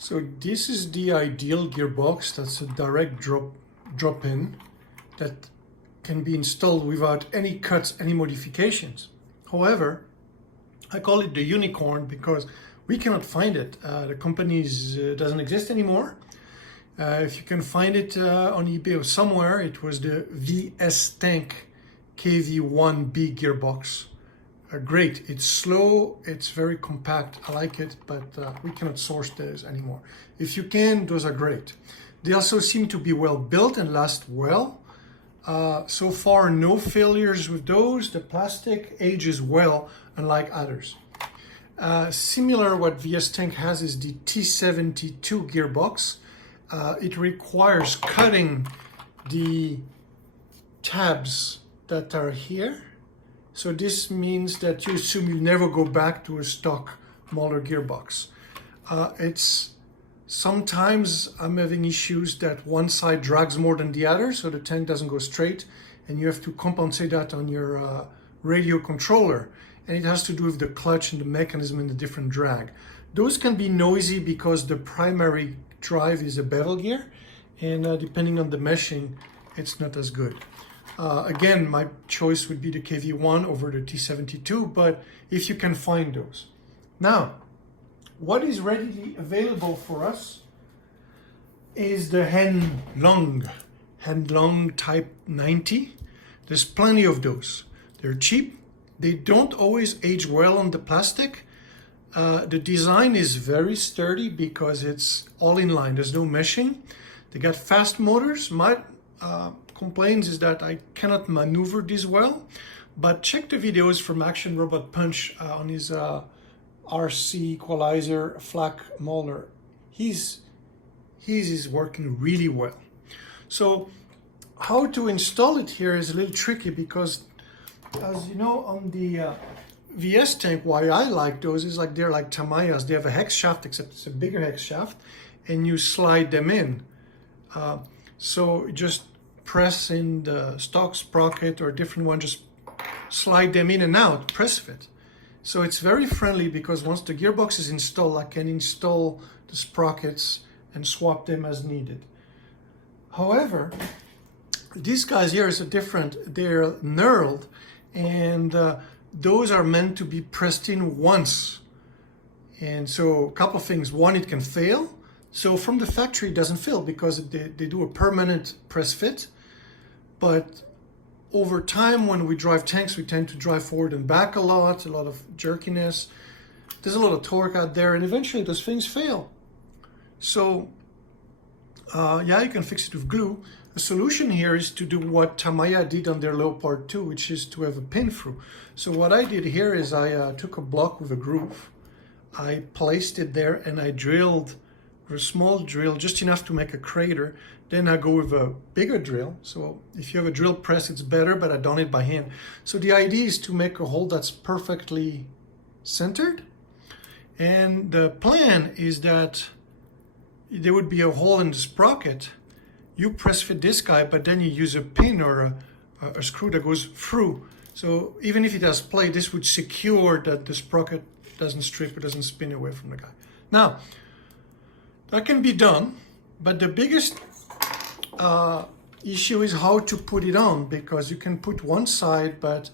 So this is the ideal gearbox. That's a direct drop-in that can be installed without any cuts, any modifications. However, I call it the unicorn because we cannot find it. The company doesn't exist anymore. If you can find it on eBay or somewhere, it was the VS Tank KV1B gearbox. Great, it's slow, it's very compact, I like it, but we cannot source those anymore. If you can, those are great. They also seem to be well built and last well. So far, no failures with those. The plastic ages well, unlike others. Similar, what VS Tank has is the T72 Gearbox. It requires cutting the tabs that are here. So this means that you assume you'll never go back to a stock Mauler gearbox. Sometimes I'm having issues that one side drags more than the other, so the tank doesn't go straight, and you have to compensate that on your radio controller. And it has to do with the clutch and the mechanism and the different drag. Those can be noisy because the primary drive is a bevel gear, and depending on the meshing, it's not as good. Again, my choice would be the KV1 over the T72, but if you can find those. Now, what is readily available for us is the Heng Long Type 90. There's plenty of those. They're cheap. They don't always age well on the plastic. The design is very sturdy because it's all in line. There's no meshing. They got fast motors. My complaints is that I cannot maneuver this well, but check the videos from Action Robot Punch on his RC equalizer flak Mauler. His is working really well. So how to install it here is a little tricky because, as you know, on the VS Tank, why I like those is like they're like Tamiya's. They have a hex shaft, except it's a bigger hex shaft, and you slide them in. So just press in the stock sprocket or a different one, just slide them in and out, press fit. So it's very friendly because once the gearbox is installed, I can install the sprockets and swap them as needed. However, these guys here is different. They're knurled, and those are meant to be pressed in once. And so a couple of things. One, it can fail. So from the factory, it doesn't fail because they do a permanent press fit. But over time, when we drive tanks, we tend to drive forward and back a lot of jerkiness. There's a lot of torque out there, and eventually those things fail. So yeah, you can fix it with glue. The solution here is to do what Tamiya did on their Leopard 2, which is to have a pin through. So what I did here is I took a block with a groove, I placed it there, and I drilled with a small drill, just enough to make a crater. Then I go with a bigger drill. So if you have a drill press, it's better, but I've done it by hand. So the idea is to make a hole that's perfectly centered. And the plan is that there would be a hole in the sprocket. You press fit this guy, but then you use a pin or a screw that goes through. So even if it has play, this would secure that the sprocket doesn't strip or doesn't spin away from the guy. Now, that can be done, but the biggest issue is how to put it on, because you can put one side, but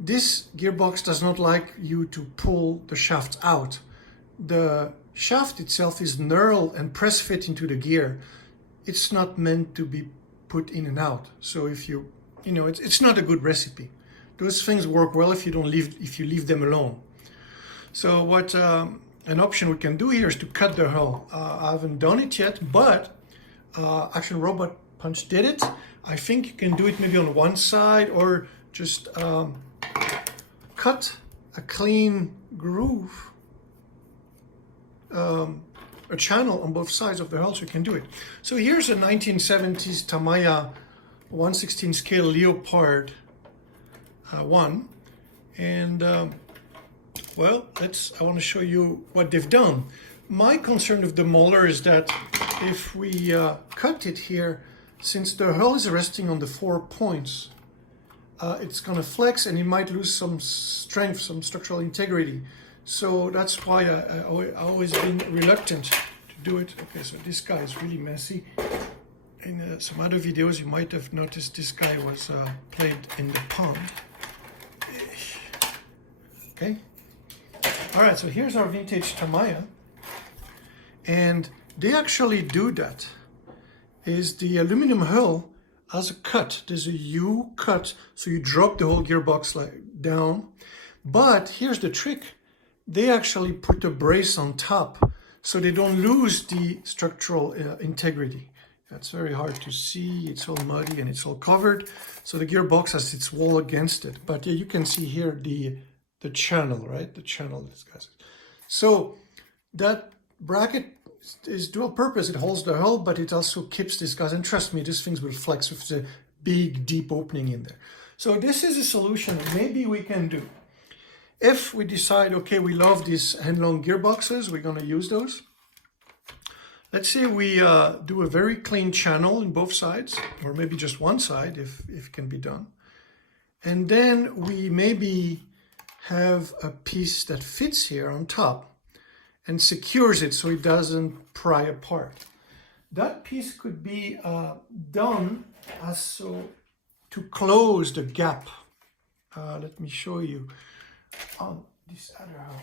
this gearbox does not like you to pull the shaft out. The shaft itself is knurled and press fit into the gear. It's not meant to be put in and out. So if you know, it's not a good recipe. Those things work well if you leave them alone. So what an option we can do here is to cut the hull. I haven't done it yet, but Action Robot Punch did it. I think you can do it maybe on one side, or just cut a clean groove, a channel on both sides of the hull, so you can do it. So here's a 1970s Tamiya 1/16 scale Leopard 1, and well, I want to show you what they've done. My concern with the Mauler is that if we cut it here, since the hull is resting on the 4 points, it's going to flex and it might lose some strength, some structural integrity. So that's why I always been reluctant to do it. Okay, so this guy is really messy. In some other videos, you might have noticed this guy was played in the pond. Okay. All right, so here's our vintage Tamiya. And they actually do that. Is the aluminum hull has a cut. There's a U cut, so you drop the whole gearbox like down. But here's the trick. They actually put a brace on top so they don't lose the structural integrity. That's very hard to see. It's all muddy and it's all covered. So the gearbox has its wall against it. But you can see here the channel, right? The channel. So that bracket is dual purpose. It holds the hull, but it also keeps this gas. And trust me, these things will flex with the big, deep opening in there. So this is a solution that maybe we can do. If we decide, okay, we love these Heng Long gearboxes, we're going to use those. Let's say we do a very clean channel in both sides, or maybe just one side if it can be done. And then we maybe have a piece that fits here on top and secures it so it doesn't pry apart. That piece could be done as so to close the gap. Let me show you on this other hull.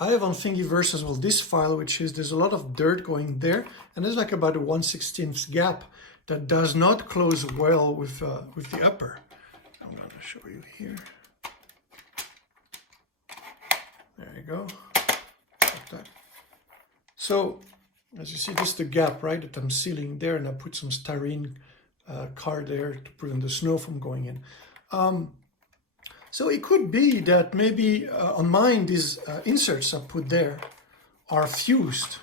I have on Thingiverse as well this file, which is there's a lot of dirt going there, and there's like about a 1/16 gap that does not close well with the upper. I'm going to show you here. There you go. Like that. So as you see, this is the gap, right, that I'm sealing there, and I put some styrene card there to prevent the snow from going in. So it could be that maybe on mine, these inserts I put there are fused,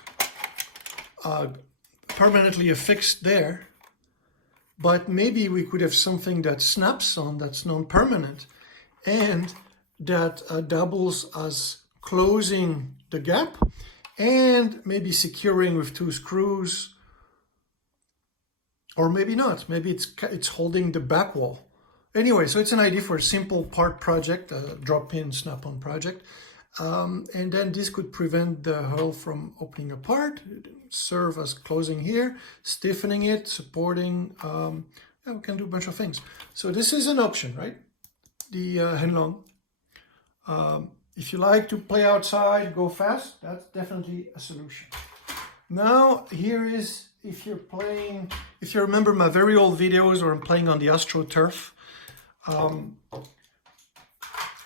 permanently affixed there, but maybe we could have something that snaps on that's non-permanent and that doubles as closing the gap and maybe securing with 2 screws, or maybe not, maybe it's holding the back wall. Anyway, so it's an idea for a simple part project, a drop-in, snap-on project. And then this could prevent the hull from opening apart, serve as closing here, stiffening it, supporting, yeah, we can do a bunch of things. So this is an option, right? The Heng Long. If you like to play outside, go fast, that's definitely a solution. Now, here is, if you remember my very old videos where I'm playing on the AstroTurf,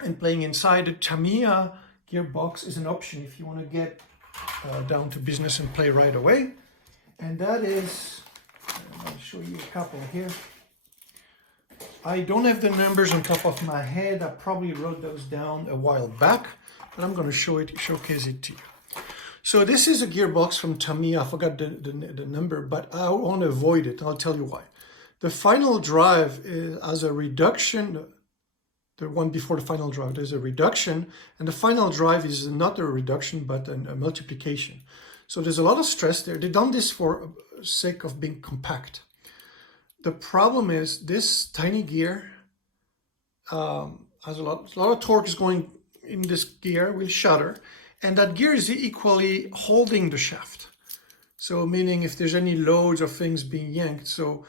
and playing inside, the Tamiya gearbox is an option if you want to get down to business and play right away. And that is, I'll show you a couple here. I don't have the numbers on top of my head. I probably wrote those down a while back, but I'm going to showcase it to you. So this is a gearbox from Tamiya. I forgot the number, but I want to avoid it. I'll tell you why. The final drive has a reduction, the one before the final drive, there's a reduction, and the final drive is not a reduction, but a multiplication. So there's a lot of stress there. They've done this for sake of being compact. The problem is this tiny gear has a lot of torque is going in this gear, will shudder, and that gear is equally holding the shaft. So meaning if there's any loads or things being yanked, so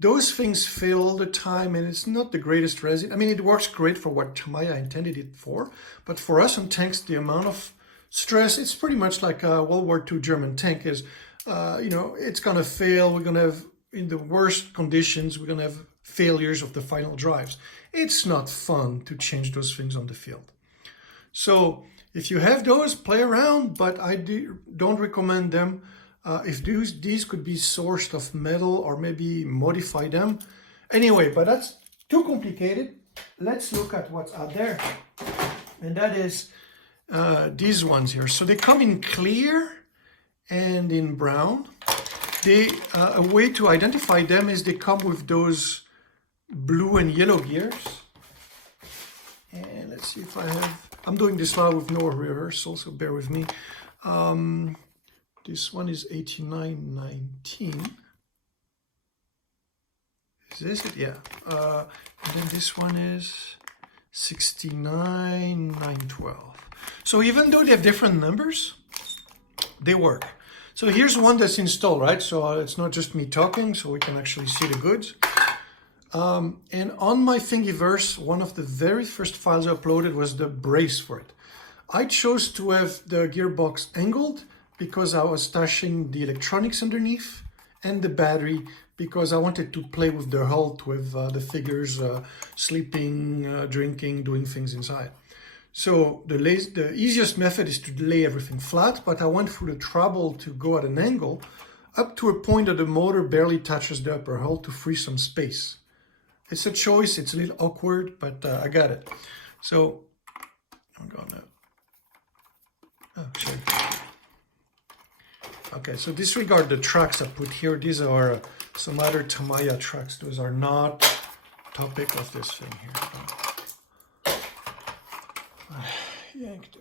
those things fail all the time, and it's not the greatest resin. I mean, it works great for what Tamiya intended it for, but for us on tanks, the amount of stress, it's pretty much like a World War II German tank is, you know, it's going to fail. We're going to have, in the worst conditions, we're going to have failures of the final drives. It's not fun to change those things on the field. So if you have those, play around, but I don't recommend them. If these could be sourced of metal or maybe modify them. Anyway, but that's too complicated. Let's look at what's out there. And that is these ones here. So they come in clear and in brown. A way to identify them is they come with those blue and yellow gears. And let's see if I have, I'm doing this now with no rehearsal, so bear with me. This one is 8919. Is this it? Yeah. And then this one is 69912. So even though they have different numbers, they work. So here's one that's installed, right? So it's not just me talking, so we can actually see the goods. And on my Thingiverse, one of the very first files I uploaded was the brace for it. I chose to have the gearbox angled because I was stashing the electronics underneath, and the battery because I wanted to play with the hull with the figures sleeping, drinking, doing things inside. So the easiest method is to lay everything flat, but I went through the trouble to go at an angle up to a point that the motor barely touches the upper hull to free some space. It's a choice, it's a little awkward, but I got it. So I'm gonna, okay, so disregard the tracks I put here. These are some other Tamiya tracks. Those are not topic of this thing here. Yank the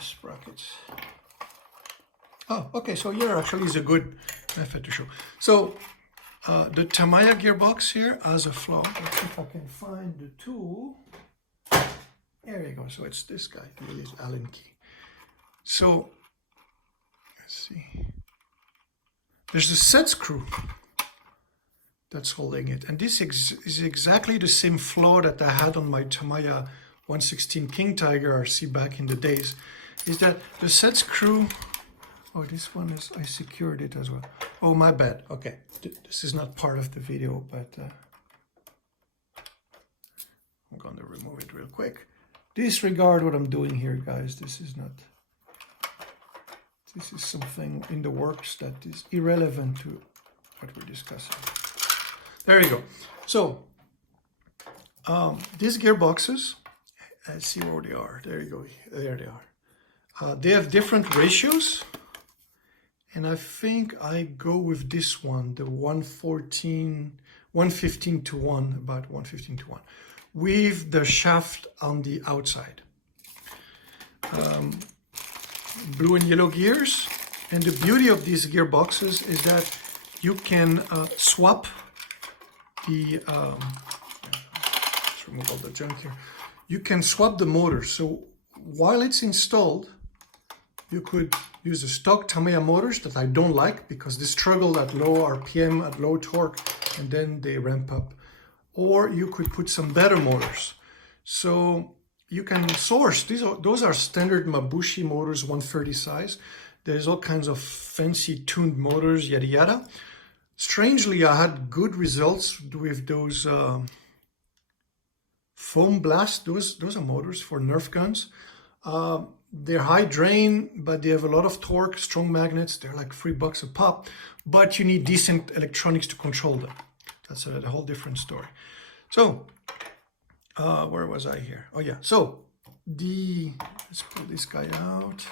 sprockets. Oh, okay, so here actually is a good method to show. So the Tamiya gearbox here has a flaw. Let's see if I can find the tool. There you go. So it's this guy, it is Allen key. So let's see. There's a set screw that's holding it, and this is exactly the same flaw that I had on my Tamiya 116 King Tiger RC back in the days. Is that the set screw? Oh, this one is, I secured it as well. Oh, my bad. Okay, this is not part of the video, but I'm going to remove it real quick. Disregard what I'm doing here, guys. This is something in the works that is irrelevant to what we're discussing. There you go. So these gearboxes, let's see where they are. There you go. There they are. They have different ratios. And I think I go with this one, the 115 to 1, about 115 to 1, with the shaft on the outside. Blue and yellow gears. And the beauty of these gearboxes is that you can swap the, let's remove all the junk here. You can swap the motor. So while it's installed, you could use the stock Tamiya motors that I don't like because they struggle at low RPM, at low torque, and then they ramp up. Or you could put some better motors. So you can source, those are standard Mabushi motors, 130 size. There's all kinds of fancy tuned motors, yada yada. Strangely, I had good results with those foam blast. Those are motors for Nerf guns. They're high drain, but they have a lot of torque, strong magnets. They're like $3 a pop, but you need decent electronics to control them. That's a whole different story. So, where was I here? Oh yeah, so let's pull this guy out.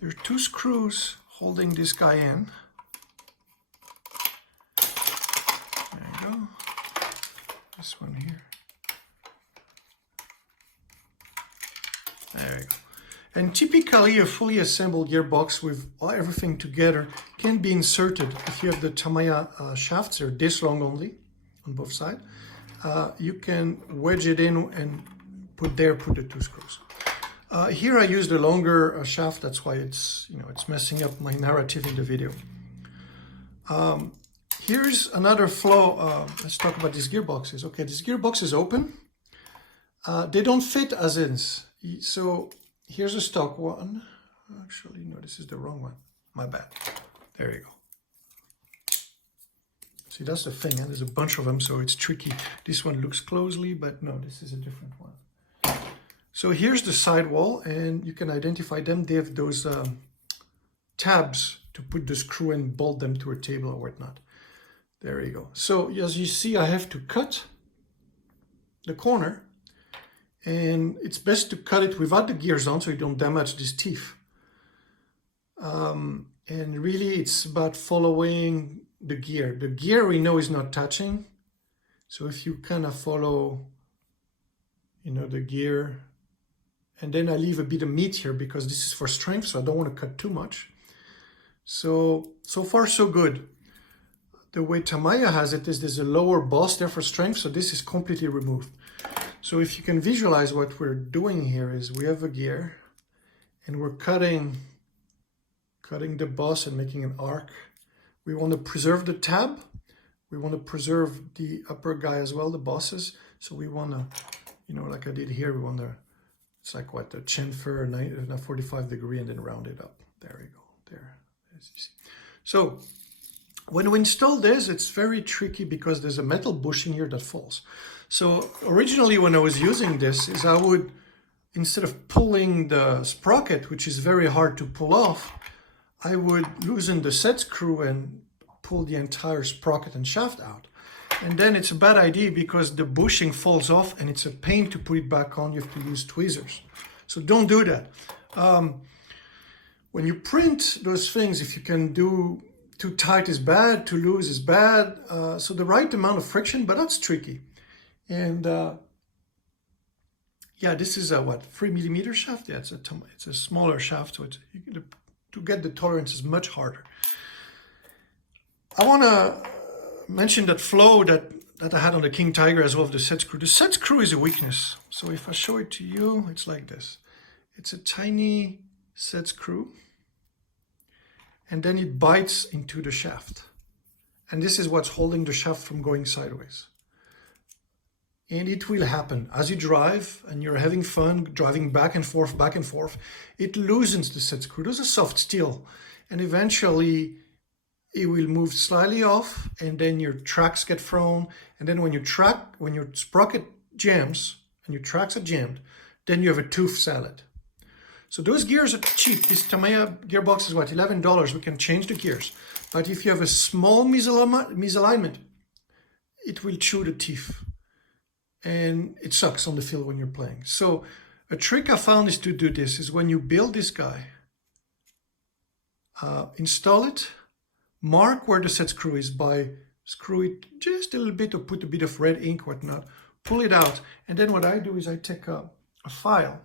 There are two screws holding this guy in. There you go. This one here. There you go. And typically a fully assembled gearbox with everything together can be inserted. If you have the Tamiya shafts, they're this long only on both sides. You can wedge it in and put the two screws. Here I used a longer shaft, that's why it's messing up my narrative in the video. Here's another flaw. Let's talk about these gearboxes. Okay, this gearbox is open. They don't fit as is. So here's a stock one. Actually, no, this is the wrong one. My bad. There you go. See, that's the thing, and there's a bunch of them, so it's tricky. This one looks closely, but no, this is a different one. So here's the sidewall, and you can identify them. They have those tabs to put the screw and bolt them to a table or whatnot. There you go. So as you see, I have to cut the corner. And it's best to cut it without the gears on so you don't damage these teeth. And really it's about following the gear. The gear we know is not touching. So if you kind of follow, the gear, and then I leave a bit of meat here because this is for strength, so I don't want to cut too much. So far so good. The way Tamiya has it is there's a lower boss there for strength, so this is completely removed. So if you can visualize what we're doing here is we have a gear, and we're cutting the boss and making an arc. We want to preserve the tab. We want to preserve the upper guy as well, the bosses. So we want to, you know, like I did here, we want to, it's like what, the chamfer, 45 degree, and then round it up. There we go, there, as you see. So when we install this, it's very tricky because there's a metal bushing here that falls. So originally when I was using this, is I would, instead of pulling the sprocket, which is very hard to pull off, I would loosen the set screw and pull the entire sprocket and shaft out. And then it's a bad idea because the bushing falls off and it's a pain to put it back on. You have to use tweezers. So don't do that. When you print those things, if you can do too tight is bad, too loose is bad. So the right amount of friction, but that's tricky. And yeah, this is a what, 3mm shaft? Yeah, it's a smaller shaft, so to get the tolerance is much harder. I want to mention that flow that I had on the King Tiger as well of the set screw. The set screw is a weakness. So if I show it to you, it's like this. It's a tiny set screw, and then it bites into the shaft. And this is what's holding the shaft from going sideways. And it will happen as you drive and you're having fun driving back and forth, it loosens the set screw. Those are soft steel, and eventually it will move slightly off, and then your tracks get thrown. And then when your sprocket jams and your tracks are jammed, then you have a tooth salad. So those gears are cheap. This Tamiya gearbox is what, $11. We can change the gears. But if you have a small misalignment, it will chew the teeth. And it sucks on the field when you're playing. So a trick I found is to do this, is when you build this guy, install it, mark where the set screw is by screw it just a little bit or put a bit of red ink, whatnot, pull it out. And then what I do is I take a file,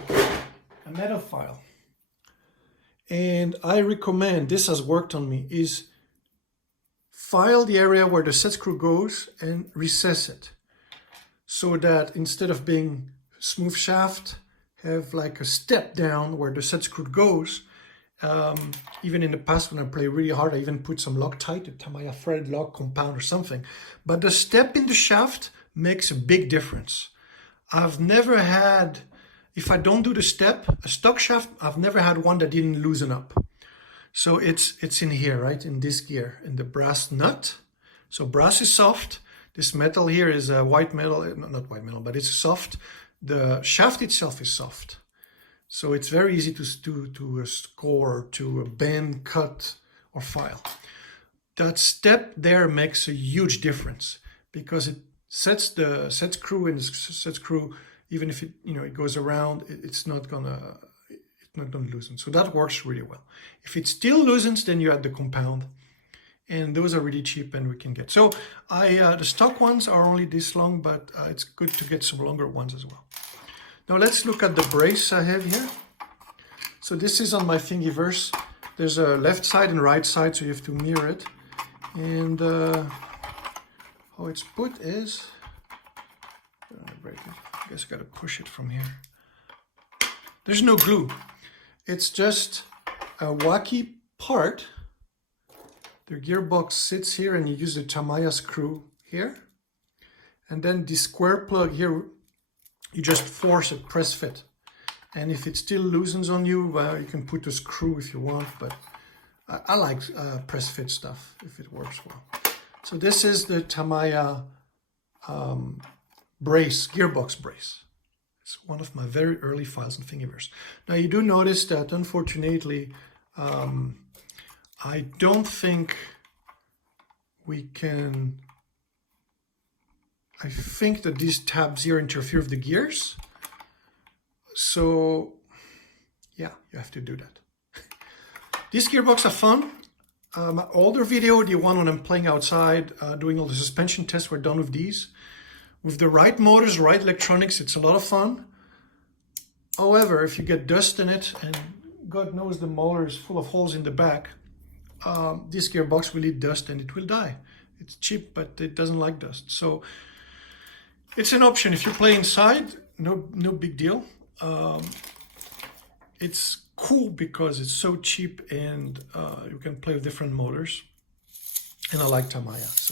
a metal file. And I recommend, this has worked on me, is file the area where the set screw goes and recess it, so that instead of being smooth shaft, have like a step down where the set screw goes. Even in the past when I play really hard, I even put some Loctite, a Tamiya threaded lock compound or something. But the step in the shaft makes a big difference. I've never had, if I don't do the step, a stock shaft, I've never had one that didn't loosen up. So it's in here, right, in this gear, in the brass nut. So brass is soft. This metal here is a white metal, not white metal, but it's soft. The shaft itself is soft. So it's very easy to score, to bend, cut, or file. That step there makes a huge difference because it sets the set screw, and the set screw, even if it goes around, it's not gonna loosen. So that works really well. If it still loosens, then you add the compound, and those are really cheap and we can get. So the stock ones are only this long, but it's good to get some longer ones as well. Now let's look at the brace I have here. So this is on my Thingiverse. There's a left side and right side, so you have to mirror it. And how it's put is, I guess I gotta push it from here. There's no glue. It's just a wacky part. The gearbox sits here and you use the Tamiya screw here. And then the square plug here, you just force it, press fit. And if it still loosens on you, well, you can put a screw if you want, but I like press fit stuff if it works well. So this is the Tamiya brace, gearbox brace. It's one of my very early files in Thingiverse. Now you do notice that unfortunately, I don't think we can, I think that these tabs here interfere with the gears. So yeah, you have to do that. These gearboxes are fun. My older video, the one when I'm playing outside, doing all the suspension tests, were done with these. With the right motors, right electronics, it's a lot of fun. However, if you get dust in it, and God knows the Mauler is full of holes in the back, this gearbox will eat dust and it will die. It's cheap, but it doesn't like dust. So it's an option. If you play inside, no big deal. it's cool because it's so cheap and you can play with different motors. And I like Tamiya. So